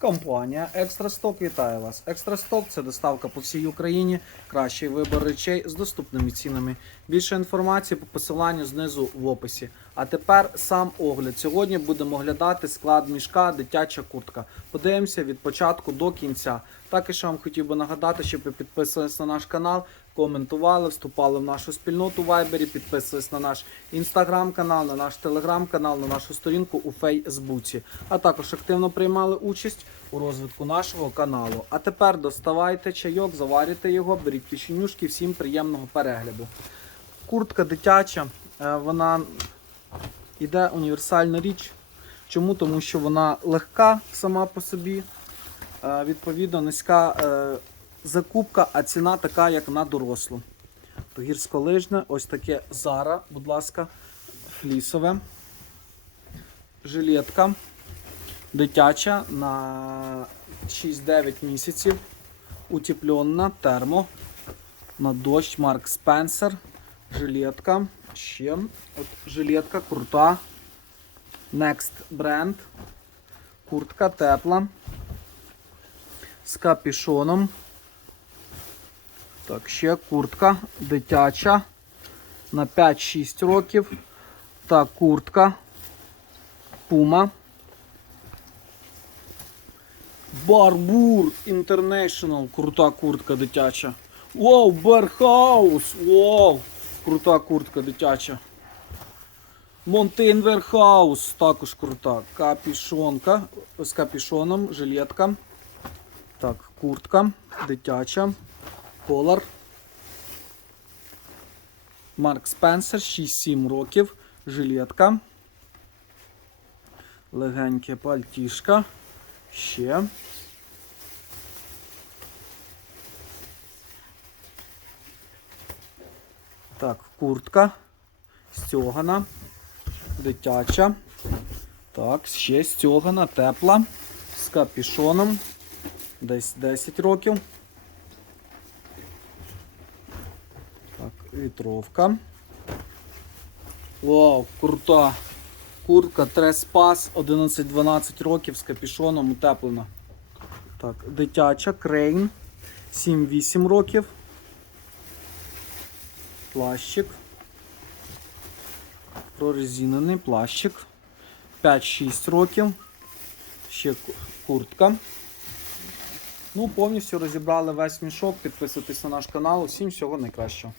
Компанія Екстрасток вітає вас. Екстрасток це доставка по всій Україні, кращий вибір речей з доступними цінами. Більше інформації по посиланню знизу в описі. А тепер сам огляд. Сьогодні будемо оглядати склад мішка, дитяча куртка. Подивимося від початку до кінця. Також я вам хотів би нагадати, щоб ви підписувались на наш канал, коментували, вступали в нашу спільноту в Вайбері, підписувались на наш інстаграм-канал, на наш телеграм-канал, на нашу сторінку у Фейсбуці. А також активно приймали участь у розвитку нашого каналу. А тепер доставайте чайок, заварюйте його, беріть печенюшки, всім приємного перегляду. Куртка дитяча, е, вона іде універсальна річ. Чому? Тому що вона легка сама по собі. Е, Відповідно, низька е, закупка, а ціна така, як на дорослу. То гірськолижне, ось таке Зара, будь ласка, флісове. Жилетка дитяча на 6-9 місяців. Утеплена, термо. На дощ Марк Спенсер. Жилетка. Ще. От жилетка крута. Next бренд. Куртка тепла. З капішоном. Так, ще куртка дитяча на 5-6 років. Так, куртка. Пума. Барбур International. Крута куртка дитяча. Вау, Берхаус! Вау! Крута куртка дитяча. Монтейн Верхаус. Також крута. Капішонка. З капішоном, жилетка. Так, куртка дитяча. Колор. Марк Спенсер, 6-7 років. Жилетка. Легеньке пальтішка. Ще. Так, куртка. Стьогана. Дитяча. Так, ще стьогана, тепла. З капішоном. Десь 10 років. Так, вітровка. Вау, крута. Куртка Треспас 11-12 років з капішоном утеплена. Так, дитяча Крейн 7-8 років. Плащик. Прорезинений плащик. 5-6 років. Ще куртка. Ну, повністю розібрали весь мішок. Підписуйтесь на наш канал. Усім всього найкращого.